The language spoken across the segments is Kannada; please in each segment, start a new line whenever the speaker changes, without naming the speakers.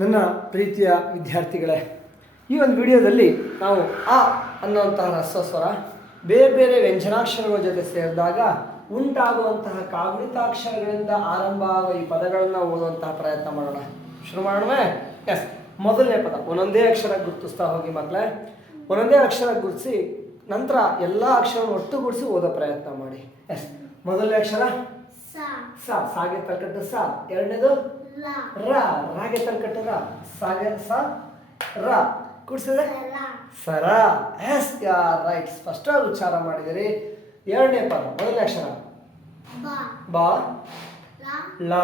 ನನ್ನ ಪ್ರೀತಿಯ ವಿದ್ಯಾರ್ಥಿಗಳೇ ಈ ಒಂದು ವಿಡಿಯೋದಲ್ಲಿ ನಾವು ಆ ಅನ್ನುವಂತಹ ರಸಸ್ವರ ಬೇರೆ ಬೇರೆ ವ್ಯಂಜನಾಕ್ಷರಗಳ ಜೊತೆ ಸೇರಿದಾಗ ಉಂಟಾಗುವಂತಹ ಕಾಗುಣಿತಾಕ್ಷರಗಳಿಂದ ಆರಂಭ ಆಗುವ ಈ ಪದಗಳನ್ನು ಓದುವಂತಹ ಪ್ರಯತ್ನ ಮಾಡೋಣ. ಶುರು ಮಾಡೋಣ ಎಸ್ ಮೊದಲನೇ ಪದ ಒಂದೊಂದೇ ಅಕ್ಷರ ಗುರುತಿಸ್ತಾ ಹೋಗಿ ಮಕ್ಕಳೇ ಒಂದೊಂದೇ ಅಕ್ಷರ ಗುರುತಿಸಿ ನಂತರ ಎಲ್ಲ ಅಕ್ಷರವನ್ನು ಒಟ್ಟುಗೂಡಿಸಿ ಓದೋ ಪ್ರಯತ್ನ ಮಾಡಿ. ಎಸ್ ಮೊದಲನೇ ಅಕ್ಷರ?
ಸಾಗಿರ್ತಕ್ಕಂಥ
ಸ. ಸಾಗೆ ತಲ್ಕಟ್ಟು ಸ. ಎರಡನೇದು? ರ. ರಾಗೆ ತರ ರ ಸಾಗ ಸ ರ. ಕೂಡಿಸಿದ್ರೆ? ಸರ. Yes yeah right. ಸ್ಪಷ್ಟವಾಗಿ ಉಚ್ಚಾರ ಮಾಡಿದಿರಿ. ಎರಡನೇ ಪದ ಮೊದಲನೇ ಅಕ್ಷರ. ಬಾ. ಲ.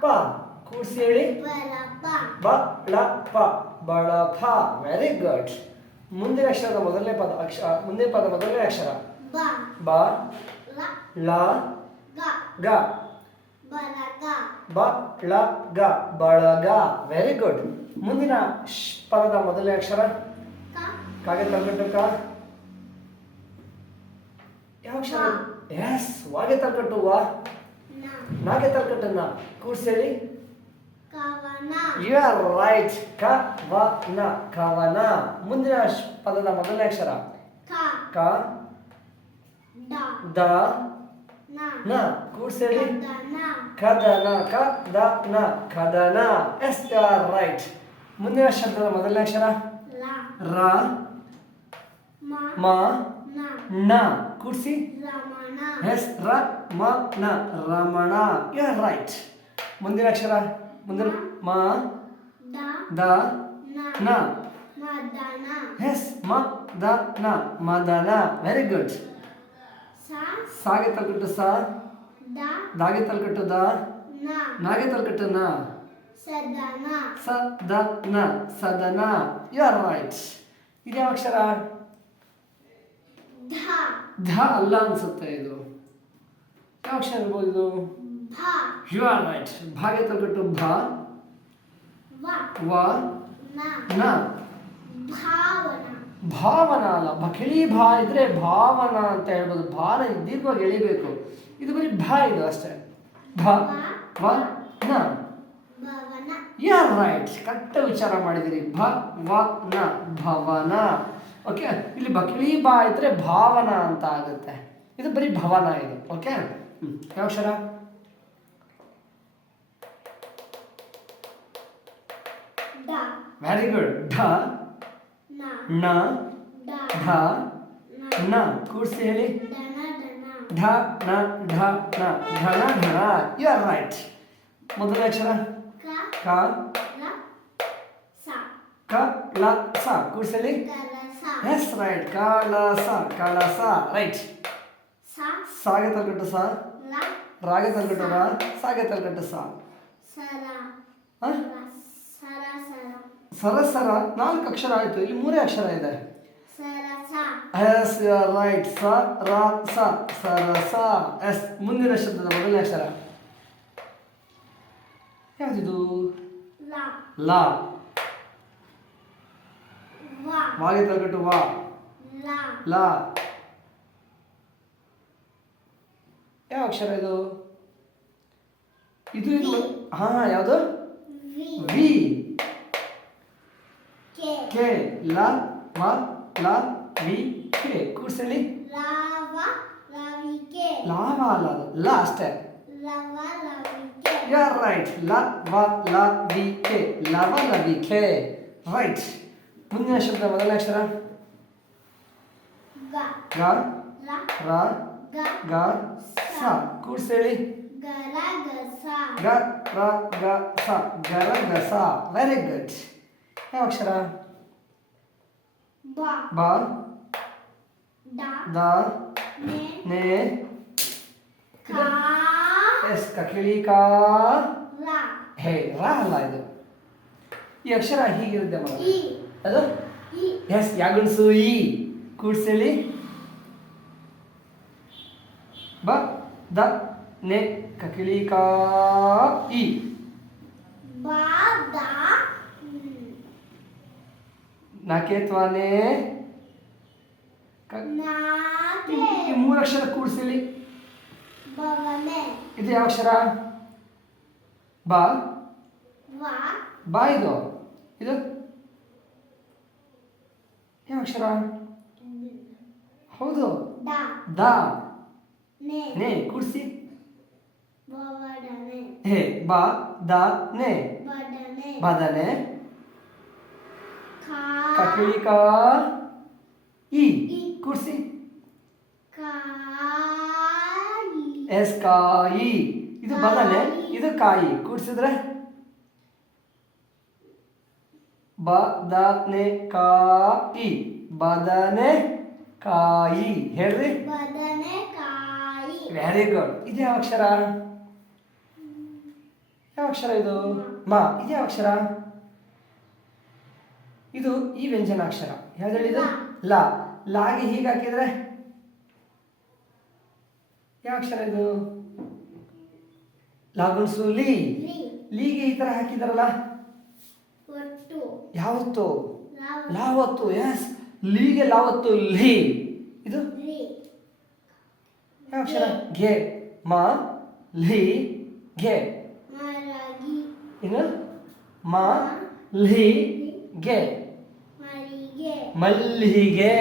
ಪ. ಕೂಡಿಸಿ ಹೇಳಿ. ಬ ಳ ಪ. ಬಳ ಫ ವೆರಿ ಗುಡ್. ಮುಂದಿನ ಅಕ್ಷರದ ಮೊದಲನೇ ಪದ ಅಕ್ಷ ಮುಂದಿನ ಪದ ಮೊದಲನೇ ಅಕ್ಷರ. ಬ. ಲ. ಗ.
Ba la ga
ಬ ಗ ಬಳಗ. ವೆರಿ ಗುಡ್ ಮುಂದಿನ ಪದದ ಮೊದಲನೇ ಅಕ್ಷರ? ಕಾಗೆ ತಲ್ಕಟ್ಟು ಕ. ಯಾವ ಅಕ್ಷರ? ಎಸ್ ವಾಗೆ ತಲ್ಕಟ್ಟು ವಾ. ನಾಗೆ ತಲ್ಕಟ್ಟು ನ. ಕೂಡ್ಸಿ ಹೇಳಿ
kawana
ಯು ಆರ್ ರೈಟ್ ಕ ವ ನ ಕವನ. ಮುಂದಿನ ಪದದ ಮೊದಲನೇ ಅಕ್ಷರ? ಕ. ದ. ನ ಕೂಡ್ಸಿ ಹೇಳಿ
kadana.
ಕದನ ಕ ದ ನ ಕದನ ಎಸ್ ಆರ್ ರೈಟ್ ಮುಂದಿನ ಶಬ್ದದ ಮೊದಲನೇ ಅಕ್ಷರ? ರ. ಮ. ನ. ಕೂಡ್ಸಿ? ಎಸ್ ರ ಮ ನ. ರಮಣ. You are right. ಮುಂದಿನ ಅಕ್ಷರ? ಮುಂದಿನ ಮ. ದ.
ದ.
ನ. ಎಸ್ ಮ ದ ನ. ಮದನ. ವೆರಿ ಗುಡ್ ಸಾಗೆ ತಲ್ಕಟ್ಟು ಸ? ದಾಗೆ ತಲ್ಕಟ್ಟು ದ? ನಾಗೆ ತಲ್ಕಟ್ಟು ನ?
sadana
ಸ ದ ನ ಸದನ ಯು ಆರ್ ರೈಟ್ ಇದ್ಯಾವ ಅಕ್ಷರ? ಧ. ಅಲ್ಲ ಅನ್ಸುತ್ತೆ ಇದು. ಯಾವ ಅಕ್ಷರ ಇರ್ಬೋದು ಇದು? ಯು ಆರ್ ರೈಟ್ ಭಾಗೆ ತಲ್ಕಟ್ಟು ಭ ವ. ನ.
bhavana
ಭಾವನ ಅಲ್ಲ. ಬಕಿಳಿ ಭಾ ಇದ್ರೆ ಭಾವನ ಅಂತ ಹೇಳ್ಬೋದು. ಭಾನ ದೀರ್ಘವಾಗಿ ಎಳಿಬೇಕು. ಇದು ಬರೀ ಭಾ ಇದು ಅಷ್ಟೇ. ಭಾ ವ ನ. ಯಾರ್ ರೈಟ್ ಕರೆಕ್ಟ್ ವಿಚಾರ ಮಾಡಿದಿರಿ. ಭ ವ ನ ಭವನ. ಓಕೆ ಇಲ್ಲಿ ಬಕಿಳಿ ಬಾ ಇದ್ರೆ ಭಾವನ ಅಂತ ಆಗುತ್ತೆ. ಇದು ಬರೀ ಭವನ ಇದು. ಓಕೆ ಯಾವ ಅಕ್ಷರ? ವೆರಿ ಗುಡ್ ಢ ನ
da
ಢ
na
ನ ಕೂಡಿಸಿ ಹೇಳಿ
dana dana
ಢ ನ ಢ ನ ಢನ ಢನ ಯು ಆರ್ ರೈಟ್ ಮೊದಲನೇ ಅಕ್ಷರ.
ka
ಕ
la sa
ಕ ಲ ಸ. ಕೂಡಿಸಲಿ
kalasa
ಎಸ್ ರೈಟ್ ಕಳಸ ಕಳಸ ರೈಟ್
sa
ಸಾಗೆ ತಲ್ಕಟ್ಟು ಸ.
la
ರಾಗೆ ತಲ್ಕಟ್ಟು ರ. ಸಾಗೆ ತಲ್ಕಟ್ಟು ಸ.
sara
ಹ?
sara sara
ಸರ. ಸರ ನಾಲ್ಕು ಅಕ್ಷರ ಆಯ್ತು. ಇಲ್ಲಿ ಮೂರೇ ಅಕ್ಷರ ಇದೆ. Yes right. ಸ ರ ಸ. ಸರ ಸ. ಎಸ್ ಮುಂದಿನ ಶಬ್ದದ ಮೊದಲನೇ ಅಕ್ಷರ. ಯಾವ್ದಿದು? ಲಾ. ವಾಗೆ ತಲ್ಕಟ್ಟು ವಾ. ಲಾ. ಯಾವ ಅಕ್ಷರ ಇದು? ಇದು ಇದು ಹಾ ಯಾವುದು? ವಿ.
Ke
ಕೆ ಲ ಮ ಲ ವಿ ಕೆ ಕೂಡ್ಸಲಿ
lava lavi ke
ಲಾವ ಅಲ್ಲ ಅದು ಲ ಅಷ್ಟೇ
lava lavi ke
you are right ಲ ವ ಲ ವಿ ಕೆ ಲವ ಲ ವಿ ಕೆ ರೈಟ್ ಮುಂದಿನ ಶಬ್ದ ಮೊದಲನೇ ಅಕ್ಷರ
ga
ಗ
la
ರ
ga
ಗ ಸ ಕೂಡ್ಸೇಳಿ
gara gasa
ಗ ರ ಗ ಸ ಗರ ಗ ಸ ವೆರಿ ಗುಡ್ ಯಾವ ಅಕ್ಷರ
ba
ಬ
da
ದ
ne
ನೆ
ka
ಎಸ್ ಕಕಿಳಿ ಕಾ
la
ಹೇ ರ ಅಲ್ಲ ಇದು ಈ ಅಕ್ಷರ ಹೀಗಿರುತ್ತೆ ಮಗ
i
ಅದು
i
ಎಸ್ ಯಾಗುಣ್ಸು ಈ ಕೂಡ್ಸೇಳಿ ಬ ದ ನೆ ಕಕಿಳಿ ಕಾ ಈ
ba da mm,
ನಾಕೇತ್ವಾನೆ? ಕ-
na
ಈ
ke
ಮೂರು ಅಕ್ಷರ ಕೂಡಿಸಲಿ.
bavane
ಇದು ಯಾವ ಅಕ್ಷರ? ಬ.
va
ಬಾ ಇದು. ಇದು? ಯಾವ ಅಕ್ಷರ? ಹೌದು.
ದ
ದ
ನೆ.
ನೇ ಕೂಡಿಸಿ.
ಬವಡನೆ.
ಹೇ ಬಾ ದ ನೆ.
ಬಡನೆ.
ಬದನೆ
ಕಾ
ಕಟ್ಲಿ ಕಾ ಇ
ಕಾಯಿ.
ಎಸ್ ಕಾಯಿ. ಇದು ಬದನೆ ಇದು ಕಾಯಿ. ಕೂಡಿಸಿದ್ರೆ? ಬದನೆ ಕಾಯಿ. ಬದನೆ ಕಾಯಿ. ಹೇಳ್ರಿ. ವೆರಿ ಗುಡ್ ಇದು ಯಾವ ಅಕ್ಷರ? ಯಾವ ಅಕ್ಷರ ಇದು? ಮಾ. ಇದು ಯಾವ ಅಕ್ಷರ? ಇದು ಈ ವ್ಯಂಜನಾಕ್ಷರ. ಯಾವ್ದು ಹೇಳಿದು ಲಾ. ಲಾಗೆ ಹೀಗೆ ಹಾಕಿದ್ರೆ? ಯಾವ ಅಕ್ಷರ ಇದು? ಲಾಗುಣಸು ಲೀ.
ಲೀ.
ಲೀಗೆ ಈ ತರ ಹಾಕಿದಾರಲ್ಲ? ಯಾವತ್ತು? ಲಾವತ್ತು. ಎಸ್ ಲೀಗೆ ಲಾವತ್ತು ಲೀ. ಇದು? ಯಾವ ಅಕ್ಷರ? ಘೆ ಮಾ. ಲೀ. ಘೆ ಇನ್ನು ಮಾ. ಲೀ. ಗೆ. ಮಲ್ಲಿಗೆ.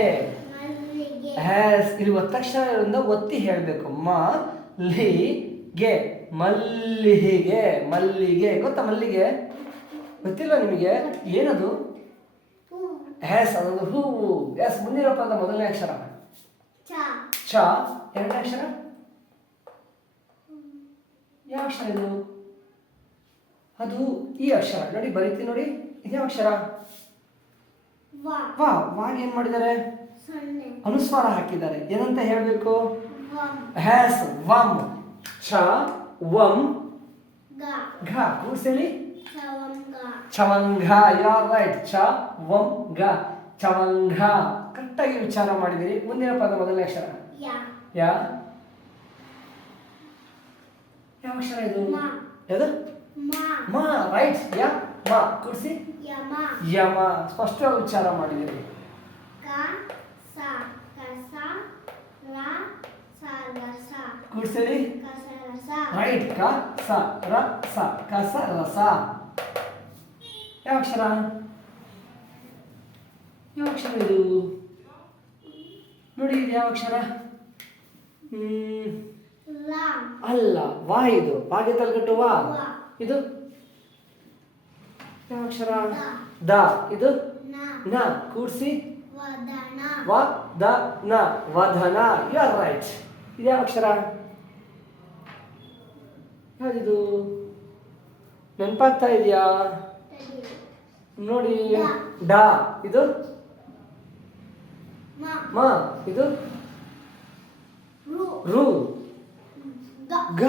ಮಲ್ಲಿಗೆ.
ಹ್ಯಾಸ್ ಇದು ಒತ್ತಕ್ಷರ ಇರೋದ್ರಿಂದ ಒತ್ತಿ ಹೇಳಬೇಕು. ಮ ಲಿ ಗೆ ಮಲ್ಲಿಗೆ. ಮಲ್ಲಿಗೆ. ಗೊತ್ತಾ ಮಲ್ಲಿಗೆ? ಗೊತ್ತಿಲ್ಲ ನಿಮಗೆ? ಏನದು? ಹ್ಯಾಸ್ ಅದೊಂದು ಹೂವು ಎಸ್ ಮುಂದಿನ ಪದ ಮೊದಲನೇ ಅಕ್ಷರ.
ಚ.
ಚ. ಎರಡನೇ ಅಕ್ಷರ? ಯಾವ ಅಕ್ಷರ ಇದು? ಅದು ಈ ಅಕ್ಷರ. ನೋಡಿ ಬರೀತೀನಿ ನೋಡಿ. ಯಾವ ಅಕ್ಷರ?
ವ.
ವಾ ವಾಗ ಏನ್ ಮಾಡಿದ್ದಾರೆ? ಅನುಸ್ವಾರ ಹಾಕಿದ್ದಾರೆ. ಏನಂತ ಹೇಳಬೇಕು?
ವಂ
ಹ್ಯಾಸ್ ವಮ್. ಚ ವಮ್.
ಗ
ಘ ಕೂರ್ಸೇಳಿ ಚವಂಘ ಯು ಆರ್ ರೈಟ್ ಚ ವಮ್ ಗ ಚವಂಘ ಕರೆಕ್ಟಾಗಿ ವಿಚಾರ ಮಾಡಿದಿರಿ. ಮುಂದಿನ ಪದ ಮೊದಲನೇ ಅಕ್ಷರ.
ಯ.
ಯಾ. ಯಾವ ಅಕ್ಷರ ಇದು?
ಮ.
ಯಾವುದು?
ಮ.
ರೈಟ್ ಯಾ ಮಾ. ಕೂರ್ಸಿ
ಯಮ.
ಸ್ಪಷ್ಟವಾಗಿ ಉಚ್ಚಾರ ಮಾಡಿದಿರಿ.
ಕ ಸ ಕಸ ರ ಸ ರಸ.
ಕೂರ್ಸೇಳಿ
ಕಸ ರಸ.
ರೈಟ್. ಕ ಸ ರ ಸ ಕಸ ರಸ. ಯಾವ ಅಕ್ಷರ? ಯಾವ ಅಕ್ಷರ ಇದು? ನೋಡಿ ಇದು ಯಾವ ಅಕ್ಷರ? ಅಲ್ಲ ವಾ ಇದು. ವಾಗೆ ತಲೆಗಟ್ಟು ವಾ. ಇದು ಅಕ್ಷರ?
ದ.
ಇದು?
ನ.
ಕೂಡಿಸಿ. ವ ದ ನ. ವಧನ ಯು ಆರ್ ರೈಟ್ ಇದು ಯಾವ ಅಕ್ಷರ? ಯಾವ್ದಿದು? ನೆನಪಾಗ್ತಾ ಇದೆಯಾ. ನೋಡಿ.
ಡ.
ಇದು?
ಮ.
ಇದು?
ರು. ಗ.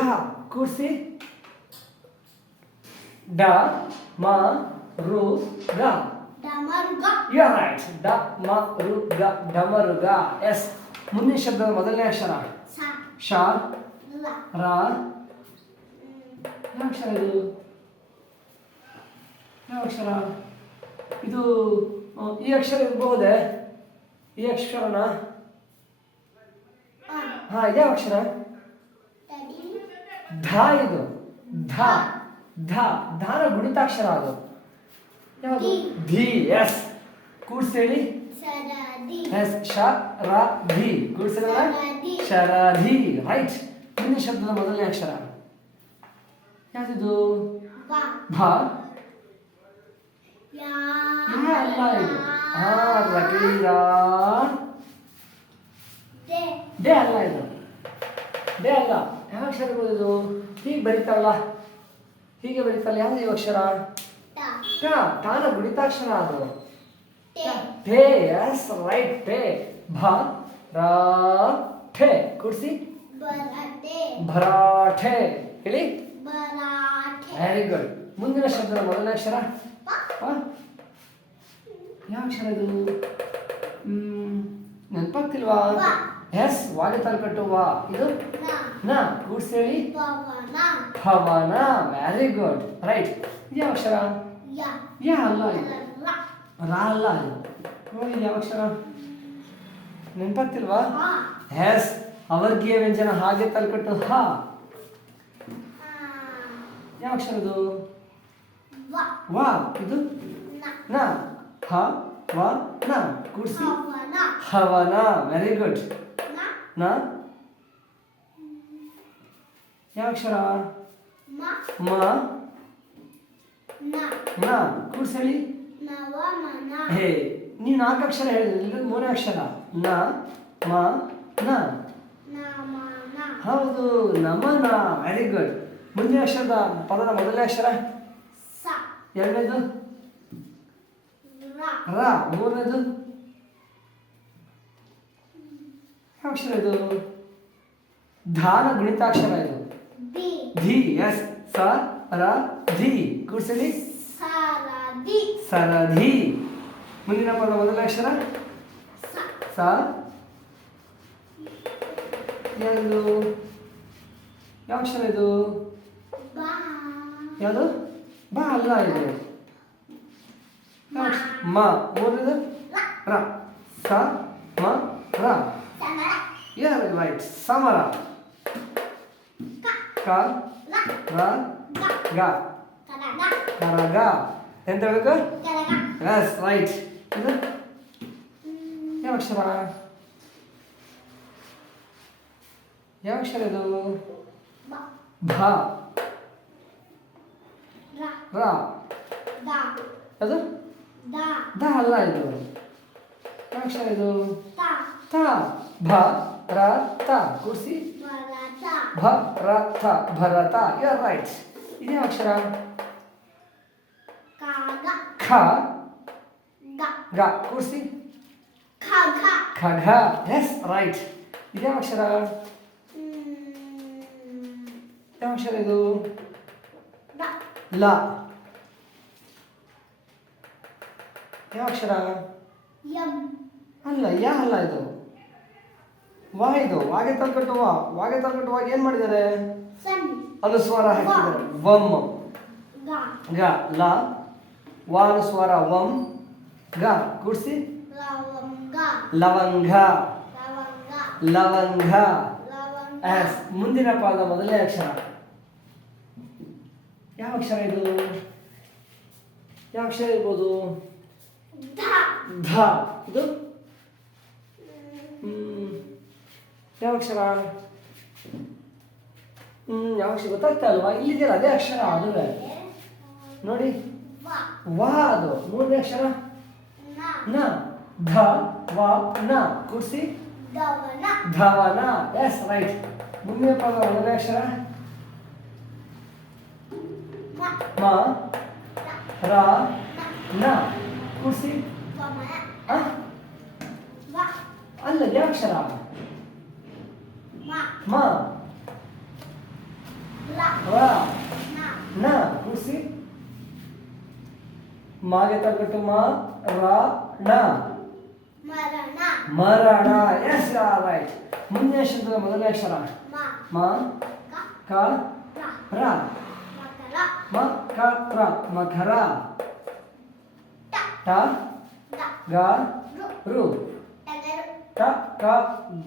ಕೂಡಿಸಿ. ಡ. ಮ ರು ಗ
Damaruga.
ಯು ಆರ್ ರೈಟ್ ಡ ಮ ರು ಗ ಡಮರುಗ ಎಸ್ ಮುಂದಿನ ಶಬ್ದದ ಮೊದಲನೇ ಅಕ್ಷರ. ಶ ರ. ಯಾವ ಅಕ್ಷರ ಇದು? ಯಾವ ಅಕ್ಷರ? ಇದು ಈ ಅಕ್ಷರ ಇರ್ಬಹುದೇ? ಈ ಅಕ್ಷರನ? ಹಾ. ಇದ್ಯಾವ ಅಕ್ಷರ? ಧ ಇದು. ಧ. ಧ ಧಾರ ಗುಣಿತಾಕ್ಷರ ಅದು. ಯಾವುದು?
ಧಿ.
ಎಸ್. ಕೂಡ್ಸಿ
ಸರದಿ
ಎಸ್ ಶ ರ ಧಿ. ಕೂಡ್ಸಿದ್ರ
ಶರಧಿ.
ರೈಟ್. ಮುಂದಿನ ಶಬ್ದದ ಮೊದಲನೇ ಅಕ್ಷರ. ಯಾವ್ದಿದು? ಭ. ಅಲ್ಲ ಇದು. ಆ ರಕೀರ
ದೆ.
ಡೆ ಅಲ್ಲ ಇದು. ಡೆ ಅಲ್ಲ. ಯಾವ ಅಕ್ಷರಗಳು ಇದು ಹೀಗೆ ಬರೀತಾರಲ್ಲ. ಹೀಗೆ ಬರೀತಲ್ಲ ಯಾವ್ದು ಅಕ್ಷರ
ಟ
ಟಾನ ಗುಣಿತಾಕ್ಷರ ಅದು.
ಟೇ
ಎಸ್ ರೈಟ್ ಟೇ ಭ ರ ಠೆ. ಕೂಡಿಸಿ. ಭರಾಠೆ. ಹೇಳಿ. ವೆರಿ ಗುಡ್ ಮುಂದಿನ ಶಬ್ದದ ಮೊದಲನೇ ಅಕ್ಷರ? ಯಾವ ಅಕ್ಷರ ಇದು? ನೆನಪಾಗ್ತಿಲ್ವಾ. ಎಸ್ ವಾಗಿ ತಲ್ಕಟ್ಟು ವಾ. ಇದು?
ನಾ.
ಕೂಡ್ಸಿ ಹೇಳಿ. ಭವನ ವೆರಿ ಗುಡ್ ರೈಟ್ ಯಾವ ಅಕ್ಷರ?
ಯ.
ಅಲ್ಲ.
ರ.
ಅಲ್ಲ. ನೋಡಿ ಯಾವ ಅಕ್ಷರ? ನೆನ್ಪತ್ತಿಲ್ವಾ?
ಹ.
ಎಸ್ ಅವರ್ಗೀಯ ವ್ಯಂಜನ ಹಾಗೆ ತಲ್ಕಟ್ಟು ಹ. ಯಾವ ಅಕ್ಷರ ಇದು?
ವಾ.
ಇದು?
ನ.
ಹ ವ ನ. ಕೂಡಿಸಿ.
ಹವನ.
ವೆರಿ ಗುಡ್ನ.
ನ.
ಯಾವ ಅಕ್ಷರ?
ಮ. ನ. ನವಮನ.
ಹೇ ನಾಲ್ಕು ಅಕ್ಷರ ಹೇಳಿ ಮೂರನೇ ಅಕ್ಷರ? ನ ಮ ನ. ಹೌದು ನಮನ. ವೆರಿ ಗುಡ್ ಮುಂದಿನ ಅಕ್ಷರದ ಪದದ ಮೊದಲನೇ ಅಕ್ಷರ? ಎರಡನೇದು?
ರ.
ಮೂರನೇದು? ಅಕ್ಷರ ಇದು? ಧಾನ ಗುಣಿತಾಕ್ಷರ ಇದು. ಧಿ ಎಸ್ ಸ ರ ಧಿ. ಕೂಡಿಸಲಿ. ಸರಧಿ ಮುಂದಿನ ಪದ ಮೊದಲ ಅಕ್ಷರ?
ಸ.
ಯಾವುದು? ಯಾವ ಅಕ್ಷರ ಇದು? ಯಾವುದು? ಬಾ ಅಲ್ಲ ಇದು? ಮ. ಮೂರನೇದು? ರ. ಸ ಮ ರ. ಯರ್ ರೈಟ್ ಸಮರ. ಕ
ಲ
ರ
ಗ
ಗ
ಕರಗ
ಕರಗ ಎಂತ ಹೇಳ್ಬೇಕು
ಕರಗ
ಎಸ್ ರೈಟ್ ಇದು ಯಾವ ಅಕ್ಷರ ಯಾವ ಅಕ್ಷರ ಇದು
ಬ
ಭ
ರ
ರ
ದ
ಅದು
ದ
ದ ಅಲ್ಲ ಇದು ಯಾವ ಅಕ್ಷರ ಇದು
ತ
ತ ಭ ರ ತ ಕೂಡಿಸಿ
ಭರತ
ಭ ರ ತ ಭರತ ಯು ಆರ್ ರೈಟ್ ಇದೇ ಅಕ್ಷರ
ಕಾಗ
ಖ
ಗ
ಗ ಕೂಡಿಸಿ
ಖಗ
ಖಗ ಎಸ್ ರೈಟ್ ಇದೇ ಅಕ್ಷರ
ಹ್ಮ್.
ಯಾವ ಅಕ್ಷರ ಇದು
ದ
ಲ ಯಾವ ಅಕ್ಷರ
ಯಂ
ಅಲ್ಲ ಯಾ ಅಲ್ಲ ಇದು ವಾ ಇದು ವಾಗೆ ತಲ್ಕಟ್ಟು ವಾ ವಾಗೆ ತಲ್ಕಟ್ಟು ವಾಗ ಏನು ಮಾಡಿದ್ದಾರೆ? ಅನುಸ್ವಾರ ಹಾಕಿದ್ದಾರೆ. ವಮ್.
ಗ.
ಲ ವಾ ಅನುಸ್ವಾರ ವಮ್. ಗ ಕೂಡಿಸಿ.
ಲವಂಗ.
ಲವಂಗ. ಎಸ್ ಮುಂದಿನ ಪಾದ ಮೊದಲನೇ ಅಕ್ಷರ. ಯಾವ ಅಕ್ಷರ ಇದು? ಯಾವ ಅಕ್ಷರ ಇರ್ಬೋದು?
ಧ.
ಧ. ಇದು? ಹ್ಮ್. ಯಾವ ಅಕ್ಷರ? ಹ್ಮ್ ಯಾವ ಅಕ್ಷರ ಗೊತ್ತಾಗ್ತಾ ಅಲ್ವಾ ಇಲ್ಲಿದೆಯಲ್ಲ ಅದೇ ಅಕ್ಷರ ಅದುವೇ. ನೋಡಿ.
ವ
ಅದು. ಮೂರನೇ ಅಕ್ಷರ?
ನ.
ಧ, ವ, ನ. ಕೂಡಿಸಿ. ಧವನ. ಎಸ್ ರೈಟ್ ಮುಂದಿನ ಪದ ಮೊದಲನೇ ಅಕ್ಷರ?
ಮ. ರ. ನ.
ಕೂಡಿಸಿ. ಅಲ್ಲ ಅಕ್ಷರ?
ಮ ರ ನ
ಕೂಸಿ ಮಾಗೆ ತಗ್ಗಟ್ಟು ಮ ರ ಣ.
ಮರಣ
ಎಸ್ ರೈಟ್ ಮುಂದಿನ ಶಬ್ದದ ಮೊದಲನೇ ಅಕ್ಷರ. ಮ.
ಕ. ರ.
ಮ. ಕ. ರ. ಮಕರ.
ಟ. ಗ. ರು.
ಟ. ಕ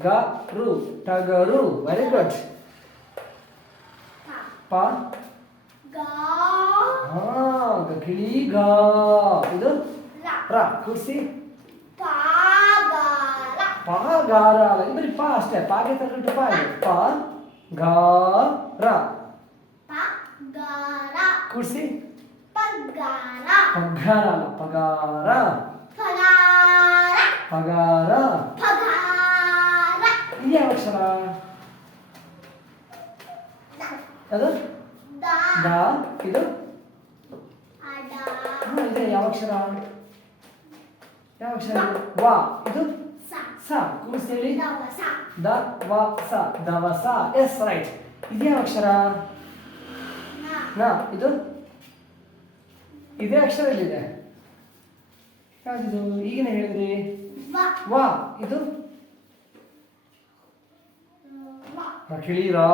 ಗ ರು ಟಗರು ವೆರಿ ಗುಡ್
ಪ
ಪ
ಗ
ಹಾ ಗಿಳಿ ಗ ಇದು
ರ
ರ ಕೂಡಿಸಿ
ಪಾಗರ
ಪ ಗಾರ ಅಲ್ಲ ಇದು ಬರೀ ಪ ಅಷ್ಟೇ ಪಾಗೆ ತಗೊಂಡು ಪ ಇದೆ ಪ ಗ ರ
ಪ ಗರ
ಕೂಡಿಸಿ
ಪಗರ
ಪಗಾರ ಅಲ್ಲ ಪಗಾರ
ಪಗಾರ
ಪಗಾರ ಇದೇ ಅಕ್ಷರ? ಅದು?
ದ.
ಇದು? ಇದೆ. ಯಾವ ಅಕ್ಷರ? ಯಾವ ಅಕ್ಷರ ವಾ. ಇದು?
ಸ.
ಸ. ಕೂಡಿಸಿ ಹೇಳಿ ದ ವ ಸ. ದವಸ ಎಸ್ ರೈಟ್ ಇದೇ ಅಕ್ಷರ?
ನ.
ಇದು? ಇದೇ ಅಕ್ಷರ ಇಲ್ಲಿದೆ ಯಾವ್ದಿದು? ಈಗಿನ ಹೇಳಿದ್ರಿ?
ವ.
ಇದು
ವ
ಕಿಳಿ ರಾ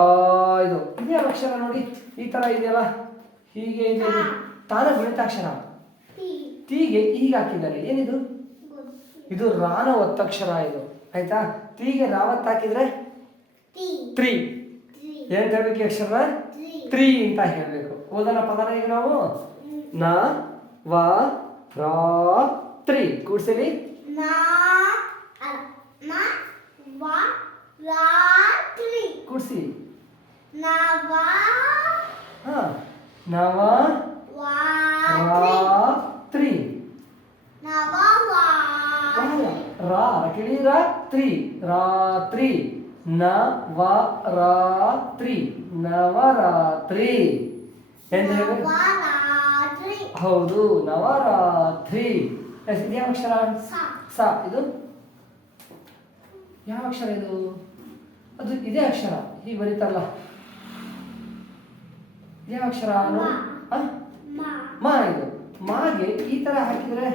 ಇದು. ಇನ್ಯಾವ ಅಕ್ಷರ ನೋಡಿ. ಈ ತರ ಇದೆಯಲ್ಲ? ಹೀಗೆ ಇದೆ. ತಾನ ಗುಣಿತಾಕ್ಷರ. ತೀಗೆ. ಈಗ ಹಾಕಿದ್ದಾರೆ. ಏನಿದು? ಇದು ರಾನ ಒತ್ತಕ್ಷರ ಇದು. ಆಯ್ತಾ? ತೀಗೆ ರಾವತ್ ಹಾಕಿದ್ರೆ? ತ್ರೀ. ಏನ್ ಹೇಳ್ಬೇಕು ಅಕ್ಷರ?
ತ್ರೀ.
ಅಂತ ಹೇಳಬೇಕು. ಓದನ ಪದನ ಈಗ ನಾವು? ನ ವ ರಾ ತ್ರಿ. ಕೂಡ್ಸಲಿ.
ನಾ ವ
ಕೂಡ್ಸಿ.
ನವ
ಹಾ ನವ ರಾತ್ರಿ.
ನವ
ರಾ ಕೇಳಿ ರಾತ್ರಿ. ರಾತ್ರಿ. ನವರಾತ್ರಿ. ನವರಾತ್ರಿ. ಎಂದು ಹೇಳಿ? ಹೌದು ನವರಾತ್ರಿ. ಯಾವ ಅಕ್ಷರ?
ಸ
ಇದು? ಯಾವ ಅಕ್ಷರ ಇದು? ಅದು ಇದೇ ಅಕ್ಷರ. ಹೀಗೆ ಬರೀತಲ್ಲ ಇದೇ ಅಕ್ಷರ?
ಮ.
ಇದು. ಮಾಗೆ ಈ ತರ ಹಾಕಿದ್ರೆ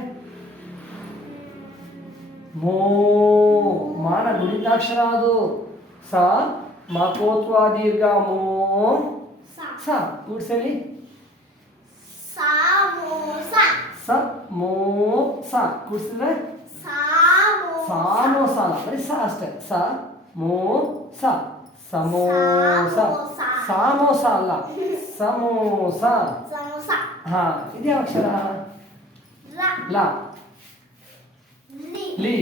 ಮೋ. ಮಾನ ಗುಣಿತಾಕ್ಷರ ಅದು. ಸ. ಮಾತೋತ್ವ ದೀರ್ಘ ಮೋ.
ಸಾ.
ಸ. ಸಾ
ಸಾ.
ಸ ಮೋ ಸ. ಕುಡ್ಸಿದ್ರೆ ಸಾ ಮೋ ಬರೀ ಸಾ ಅಷ್ಟೇ. ಸ ಮೋ ಸ ಸಮೋಸ.
ಸಮೋಸ.
ಅಲ್ಲ. ಸಮೋಸ. ಹಾ ಇದ್ಯಾವ ಅಕ್ಷರ? ಲ.
ಲಿ.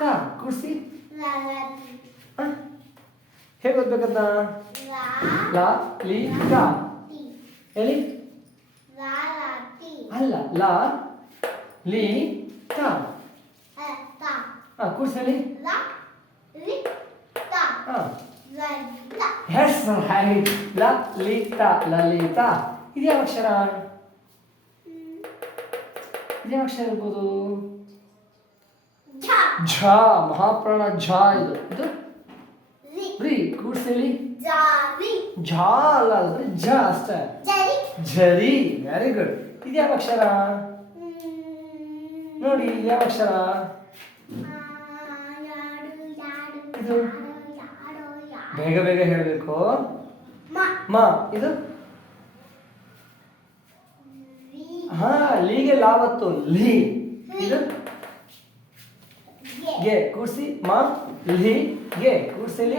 ತ.
ಆ? ಹೇಗೆ ಓದ್ಬೇಕಂತ? ಲಾ. ಲ ತಿ. ಹೇಳಿ ಅಲ್ಲ ಲ ಲಿ ಹಾ ಕೂಡ್ಸಲಿ ಎಸ್ ರೈಟ್ ಲ ಲಿತ ಲಲಿತ ಇದ್ಯಾವ ಅಕ್ಷರ? ಇದ್ಯಾವ ಅಕ್ಷರ ಇರ್ಬೋದು?
ಝ.
ಮಹಾಪ್ರಾಣ ಝ ಇದು. ಇದು?
ರಿ.
ಕೂಡ್ಸಲಿ ಝ ಅಲ್ಲ ಝ ಅಷ್ಟೇ. ಝರಿ ವೆರಿ ಗುಡ್ ಇದ್ಯಾವ ಅಕ್ಷರ? ನೋಡಿ ಯಾವ ಅಕ್ಷರ? ಇದು? ಬೇಗ ಬೇಗ ಹೇಳಬೇಕು. ಮ. ಇದು? ಹಾ ಲೀಗೆ ಲಾವತ್ತು. ಲೀ. ಇದು? ಗೆ. ಕೂಡಿಸಿ ಮ ಲಿ ಗೆ. ಕೂಡ್ಸಲಿ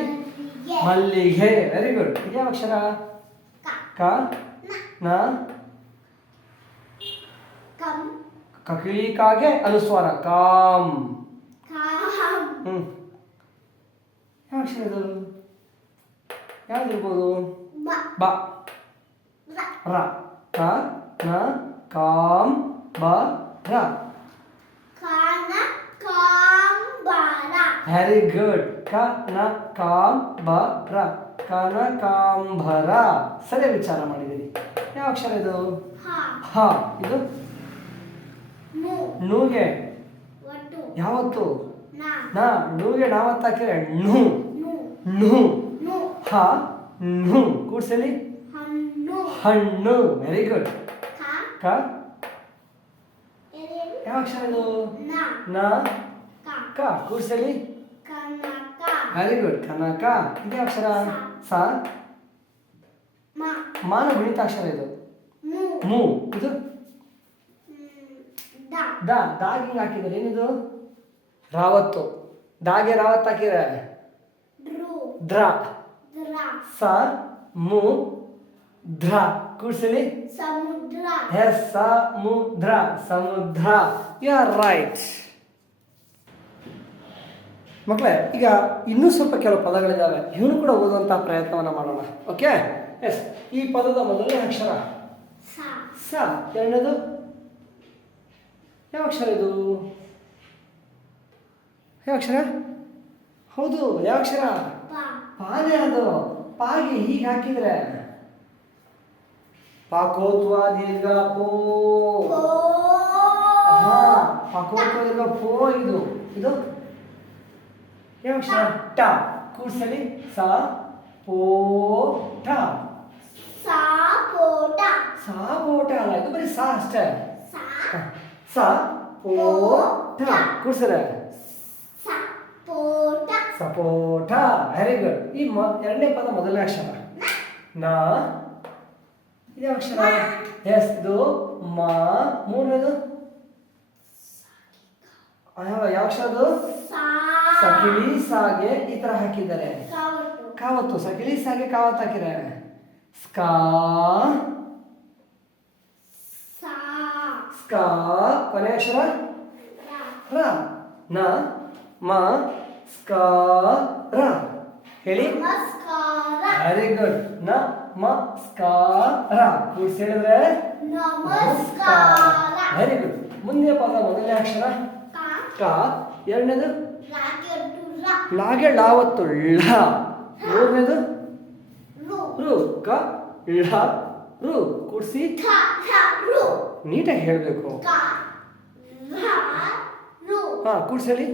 ಮಲ್ಲಿಗೆ. ವೆರಿ ಗುಡ್ ಇದ್ಯಾವ ಅಕ್ಷರ? ಕ. ನ. ಕಕಿಳಿ ಕಾಗೆ ಅನುಸ್ವಾರ. ಕಾಮ್ ಯಾವ ಅಕ್ಷರ ಇದು ಯಾವ್ದಿರ್ಬೋದು ಬ ರ. ಕ. ನ. ಕಾಮ್ ಬ. ರ. ವೆರಿ ಗುಡ್ ಕ ನ ಕಾಮ್ ಬ ರ. ಕನ ಕಾಂಬರ ಸರಿ ವಿಚಾರ ಮಾಡಿದ್ದೀರಿ. ಯಾವ ಅಕ್ಷರ ಇದು? ಹ. ಇದು? ನೂಗೆ. ಯಾವತ್ತು? ನಾ. ನೂಗೆ ನಾವತ್ತಾಕಿದ್ರೆ ನು. ನು ಹ ನು ಕೂಡ್ಸಲಿ. ಹಣ್ಣು. ವೆರಿ ಗುಡ್ ಕ. ಯಾವ ಅಕ್ಷರ ಇದು ನ. ಕ. ಕೂಡ್ಸಲಿ. ವೆರಿ ಗುಡ್ ಕನಕ. ಇದೇ ಅಕ್ಷರ? ಸ. ಮಾನ ಗುಣಿತಾಕ್ಷರ ಇದು. ಮು. ಇದು? ದ. ದಾಗಿ ಹಾಕಿದ್ರೆ. ಏನಿದು? ರಾವತ್ತು. ದಾಗೆ ರಾವತ್ ಹಾಕಿದ್ರೆ. ದ್ರ ಸ ಮು ಧ್ರ ಕೂಡಿಸಲಿ.
ಸಮುದ್ರ.
ಎಸ್ ಸಮುದ್ರ ಸಮುದ್ರ. ಯು ಆರ್ ರೈಟ್ ಮಕ್ಕಳೇ ಈಗ ಇನ್ನೂ ಸ್ವಲ್ಪ ಕೆಲವು ಪದಗಳಿದ್ದಾವೆ. ಇವನು ಕೂಡ ಓದುವಂಥ ಪ್ರಯತ್ನವನ್ನು ಮಾಡೋಣ. ಓಕೆ ಎಸ್ ಈ ಪದದ ಮೊದಲನೇ ಅಕ್ಷರ.
ಸ.
ಸ. ಎರಡನೇದು? ಯಾವ ಅಕ್ಷರ ಇದು? ಯಾವ ಅಕ್ಷರ? ಹೌದು ಯಾವ ಅಕ್ಷರ? ಪಾನೆ ಅದು ಪಾಗೆ ಹೀಗೆ ಹಾಕಿದ್ರೆ ಪಾಕೋತ್ವ ದೀರ್ಘ ಪೋ. ಹಾ ಪಾಕೋತ್ವ ದೀರ್ಘ ಪೋ ಇದು. ಇದು? ಯಾವ ಟ. ಕೂಡ್ಸಲಿ. ಸ. ಪೋ. ಟ.
ಸಾಪೋಟ
ಸಾಬೋಟ ಅಲ್ಲ. ಇದು ಬರೀ ಸಾ ಅಷ್ಟೇ.
ಸಾ.
ಪೋ ಟ ಕೂಡ್ಸಲೆ.
ಸಪೋಟ.
ವೆರಿ ಗುಡ್ ಈ ಮ ಎರಡನೇ ಪದ ಮೊದಲನೇ ಅಕ್ಷರ. ನಾ ಇದೇ ಅಕ್ಷರ? ಎಸ್ ದು ಮ ಮೂರನೇದು? ಯಾವ
ಅಕ್ಷರದು
ಸಕಿಳಿ ಸಾಗೆ ಈ ತರ ಹಾಕಿದ್ದಾರೆ.
ಕಾವತ್ತು.
ಸಕಿಳಿ ಸಾಗೆ ಕಾವತ್ತು ಹಾಕಿದ್ದಾರೆ. ಸ್ಕಾ. ಸ್ಕಾ. ಕೊನೆ ಅಕ್ಷರ?
ರ.
ನ ಮ ಸ್ಕ ರ ಹೇಳಿ.
ನಮಸ್ಕಾರ.
ವೆರಿ ಗುಡ್ನ ಮ ಸ್ಕ ರ ಕೂಡಿಸಿ ಹೇಳಿದ್ರೆ
ನಮಸ್ಕಾರ.
ವೆರಿ ಗುಡ್ ಮುಂದೆ ಪದ ಮೊದಲನೇ ಅಕ್ಷರ?
ಕ.
ಎರಡನೇದು? ಲಾಗೆ ಲಾವತ್ತು ಳ ಮೂರನೇದು?
ರು.
ಕ. ಳ. ರು. ಕೂಡಿಸಿ. ನೀಟಾಗಿ ಹೇಳಬೇಕು. ಹಾಂ
ಕೂಡಿಸಲಿ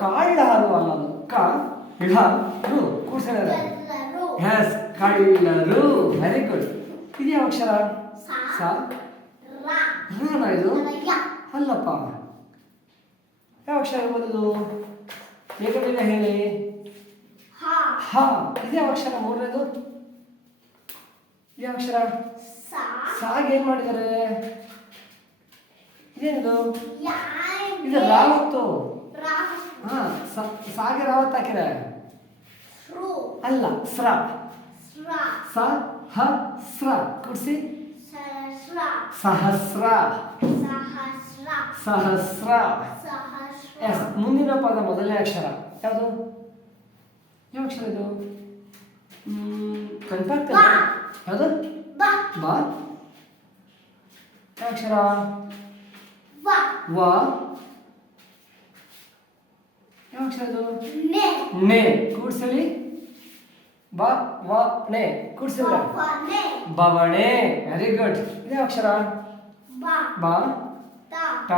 ಕಾಳ್ಳಾರು ಅಲ್ಲ ಅದು ಕ ಳ ರು ಎಸ್ ಕಳ್ಳರು. ವೆರಿ ಗುಡ್ ಇದು ಯಾವ ಅಕ್ಷರ?
ಸಾ
ರೂನ ಇದು? ಅಲ್ಲಪ್ಪ. ಯಾವ ಅಕ್ಷರ ಇರ್ಬೋದು ಬೇಗ ಹೇಳಿ.
ಹಾ.
ಇದೇ ಅಕ್ಷರ ಮೂರನೇದು? ಇದೇ ಅಕ್ಷರ? ಸಾಗ್ ಏನ್ ಮಾಡಿದ್ದಾರೆ? ಇದೇನಿದು? ಇದು
ರ
ಹಾ ಸ- ಸಾಗೆ ರಾವತ್ ಅಲ್ಲ ಸ್ರ.
ಸ್ರ.
ಸ ಹ ಸ್ರ. ಕುಡ್ಸಿ.
ಸಹಸ್ರ.
ಸಹಸ್ರ. ಎಸ್ ಮುಂದಿನ ಪದ ಮೊದಲನೇ ಅಕ್ಷರ. ಯಾವುದು? ಯಾವ ಅಕ್ಷರ ಇದು? ಕನ್ಫಾಕ್ಟ್ ಯಾವುದು?
ಬ.
ಬಾ. ಯಾವ ಅಕ್ಷರ?
ವ.
ಇದು
ನೆ.
ನೆ. ಕೂಡ್ಸಲಿ. ಬ ವ ನೆ. ಬವಣೆ ವೆರಿ ಗುಡ್ ಇದೇ ಅಕ್ಷರ?
ಬ.
ಬ. ಟ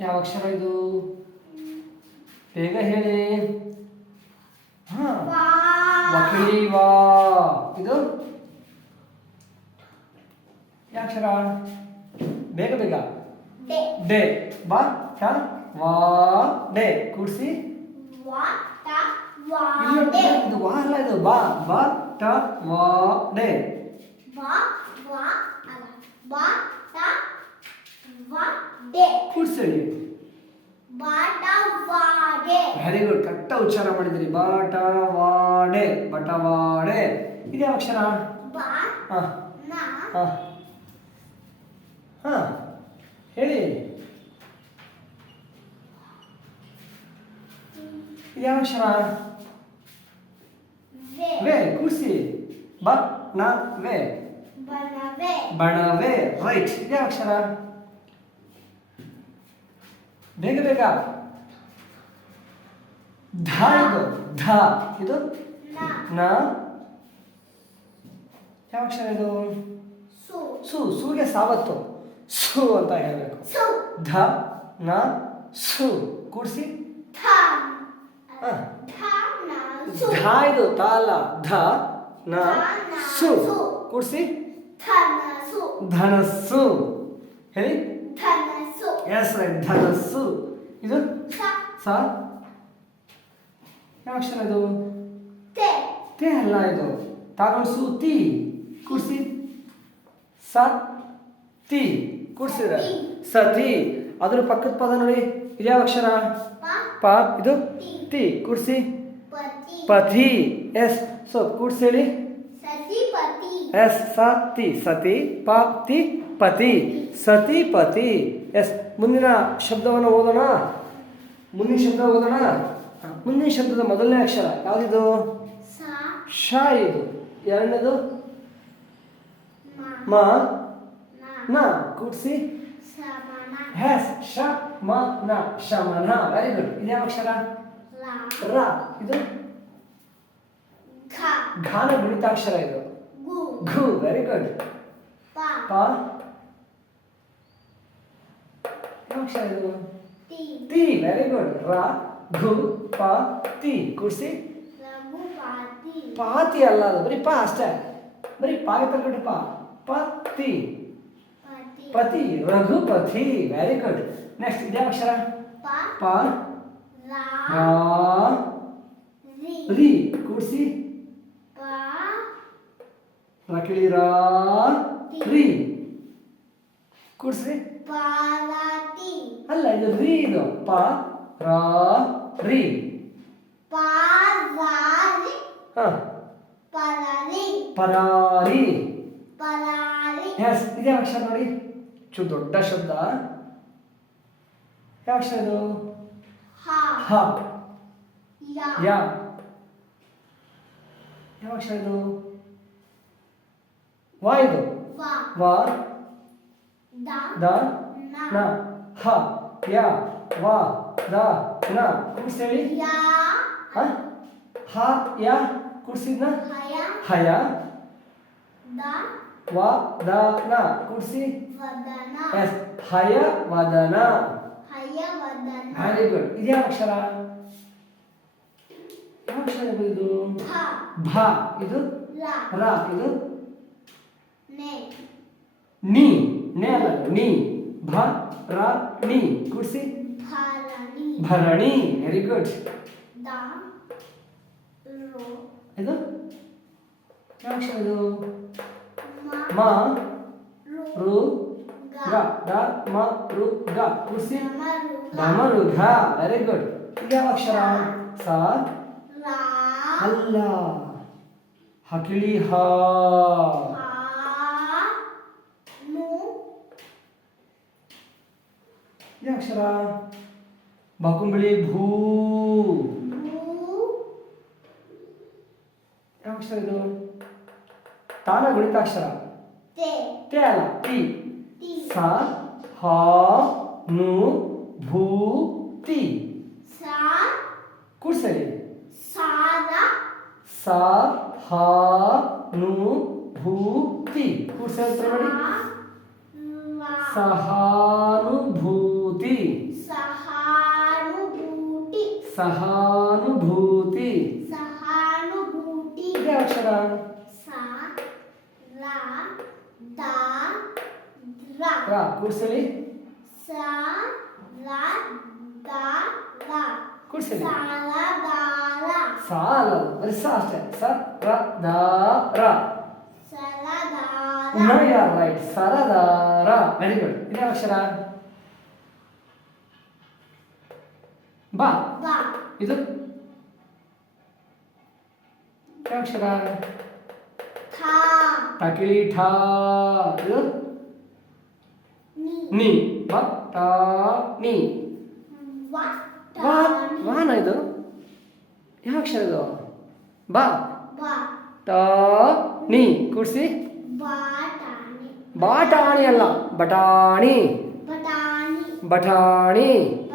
ಯಾವ ಅಕ್ಷರ ಇದು? ಬೇಗ ಹೇಳಿ. ಹಾ.
ವಾ.
ವಕೀಲಿ ವಾ. ಇದು? ಯಾವ ಅಕ್ಷರ? ಬೇಗ ಬೇಗ.
ಡೆ
ಬಾ ಬ ಟ ವಾ ಡೆ ಕೂಡಿಸಿ.
ವಾ ತ ವ ಡೆ
ಇದು ವಾ ಅಲ್ಲ ಇದು ಬಾ. ಬ ಟ ವಾ ಡೆ
ಬ ವ ಅಲ್ಲ. ಬ ತ ವ ಡೆ
ಕೂಡಿಸಲಿ
ವಾ ಟ ವ ಡೆ
ವೆರಿ ಗುಡ್ ಕರೆಕ್ಟ ಉಚ್ಚಾರ ಮಾಡಿದಿರಿ. ಬಟವಾಡೆ. ಬಟವಾಡೆ. ಇದೇ ಅಕ್ಷರ? ಹಾ. ಹಾ. ಹಾ. ಹೇಳಿ. ಇದೇ ಅಕ್ಷರ
ವೆ
ಕೂಸಿ ಬ ನ ವೇ ಬಣವೆ ರೈಟ್ ಇದೇ ಅಕ್ಷರ ಬೇಗ ಬೇಗ ಧ ಇದು ಧ ಇದು
ನ
ಯಾವ ಅಕ್ಷರ ಇದು
ಸು
ಸು ಸುಗೆ ಸಾವತ್ತು ಸು ಅಂತ ಹೇಳಬೇಕು ಧ ನ ಸು ಕೂಡಿಸಿ ಧ ಇದು ತ ಅಲ್ಲ ಧ ನ ಸು. ಕೂಡಿಸಿ. ಧನಸ್ಸು ಹೇಳಿ. ಎಸ್ ರೈಟ್ ಧನಸ್ಸು ಇದು? ಸ. ಯಾವ ಅಕ್ಷರ ಇದು?
ತೆ.
ತೇ ಅಲ್ಲ ಇದು. ತಾಗೊಳ್ಸು ತಿ. ಕೂಡಿಸಿ. ಸ ತಿ. ಕೂಡಿಸಿದ್ರೆ ಸತಿ ಅದ್ರ ಪಕ್ಕದ ಪದ ನೋಡಿ. ಇದ್ಯಾವ ಅಕ್ಷರ?
ಪ
ಪ ಇದು ತಿ ಕೂಡಿಸಿ.
ಪತಿ
ಎಸ್ ಸೊ ಕೂಡ್ಸಿ ಹೇಳಿ ಎಸ್ ಸತಿ ಸತಿ ತಿ ಪತಿ. ಸತಿ ಪತಿ. ಎಸ್ ಮುಂದಿನ ಶಬ್ದವನ್ನು ಓದೋಣ. ಮುಂದಿನ ಶಬ್ದ ಓದೋಣ. ಮುಂದಿನ ಶಬ್ದದ ಮೊದಲನೇ ಅಕ್ಷರ ಯಾವುದಿದು? ಶ ಇದು. ಎರಡನೇದು?
ಮ. ನ.
ಕೂಡಿಸಿ. ಹೆಸ್ ಶ ಮ ನ ಶಮನ ವೆರಿ ಗುಡ್ ಇದ್ಯಾವ ಅಕ್ಷರ ರ. ಇದು? ಘಾನ ಗುಣಿತಾಕ್ಷರ ಇದು. ಘು ವೆರಿ ಗುಡ್
ಪ.
ಪ. ಅಕ್ಷರ ಇದು?
ತಿ
ತಿ ವೆರಿ ಗುಡ್ ರ ಘು ಪ ತಿ. ಕೂಡಿಸಿ. ಪಾತಿ ಅಲ್ಲ ಅದು. ಬರೀ ಪ ಅಷ್ಟೇ. ಬರೀ ಪಾಗೆ ತಗೊಂಡು ಪ. ಪತಿ
ಪತಿ
ಪತಿ ರಘುಪತಿ ವೆರಿ ಗುಡ್ ನೆಕ್ಸ್ಟ್ ಇದ್ಯಾವ ಅಕ್ಷರ?
ಪ ರ
ಕೂಡಿಸಿ. ರಕಿಳಿ ರಾ ಕೂಡಿಸ್ರಿ ಅಲ್ಲ ಇದು ರೀ ಇದು. ಪ ರ ರಿ.
ಪರರಿ.
ಪರಾರಿ.
ಪರ
ಎಸ್ ಇದೇ ಅಕ್ಷರ ನೋಡಿ. ಚು ದೊಡ್ಡ ಶಬ್ದ ಯಾವ ಅಕ್ಷರ ಇದು
ಹಾ
ಹ
ಯಾ
ಯಾ ಯಾವ ಅಕ್ಷರ ಇದು ವಾ ಇದು
ವಾ
ವಾ
ದ
ದ
ನ
ನ ಹ ಯ ವ ದ ನ ಕೂಡ್ಸ್ತೇಳಿ
ಯಾ
ಹ ಹ ಯ ಕೂಡ್ಸಿದ್ನ
ಹಯ
ಹಯ
ದ
ವ ದ ನ ಕೂಡ್ಸಿ
ವದನ
ಎಸ್ ಹಯ ವದನ
ಹಯ ವದನ
ವೆರಿ ಗುಡ್ ಇದ್ಯಾವ ಅಕ್ಷರ ಯಾವ ಅಕ್ಷರ ಇದು
ಹ
ಭ ಇದು
ರ
ರ ಇದು
ನೆ
ನಿ ನೇ ಅಲ್ಲ ನಿ ಭ ರ ನಿ ಕೂಡ್ಸಿ
ಭರಣಿ
ಭರಣಿ ವೆರಿ ಗುಡ್
ದ ರೋ
ಇದು ಯಾವ ಅಕ್ಷರ ಇದು
ಮ ರು ಗ
ದ ಮ ರು ಗ. ಉಸಿ
ಧಮ
ರು ಘ ವೆರಿ ಗುಡ್ ಯಾವ ಅಕ್ಷರ. ಸ ಅಲ್ಲ. ಹಕಿಳಿ ಹ. ಇದ್ಯಾವ ಅಕ್ಷರ. ಬಕುಂಬಳಿ ಭೂ.
ಭೂ.
ಯಾವ ಅಕ್ಷರ ಇದು? ತಾನ ಗುಣಿತಾಕ್ಷರ
te
ತೇ ಅಲ್ಲ ಟಿ
ti
ಸ ಹ ನು ಭೂ ತಿ
sa
ಕೂಡ್ಸಲಿ
sada
ಸ ಹ ನು ಭೂ ತಿ ಕೂಡ್ಸಲಿ ನೋಡಿ
la
ಸಹಾನುಭೂತಿ
ಸಹಾನುಭೂತಿ
ಸಹಾನುಭೂತಿ
ಸಹಾನುಭೂತಿ
ಇದೇ ಅಕ್ಷರ
ಸ ರ ದ ರ
ರ ಕೂಡ್ಸಲಿ
ಸ ರ ದ ರ
ಕೂಡ್ಸಲಿ
ಸಲದಾರ
ಸಾಲ ಬರೀ ಸ ಅಷ್ಟೇ ಸ ರ ದ ರ
ಸಲದಾರ
ನೋ ಯು ಆರ್ ರೈಟ್ ಸರದಾರ ವೆರಿ ಗುಡ್ ಇದೇ ಅಕ್ಷರ ಬಾ
ಬ
ಇದು ಯಾವ ಅಕ್ಷರ
ಥ
ಟಕಿಳಿ ಠಾ. ಇದು
ನಿ.
ಟ ನಿ. ವಾನ ಇದು? ಯಾವ ಅಕ್ಷರ ಇದು? ಬಾ.
ತ
ಟ ನಿ. ಕೂಡಿಸಿ.
ಬಾಟಾಣಿ
ಬಾಟಾಣಿ ಅಲ್ಲ.
ಬಟಾಣಿ.
ಬಟಾಣಿ.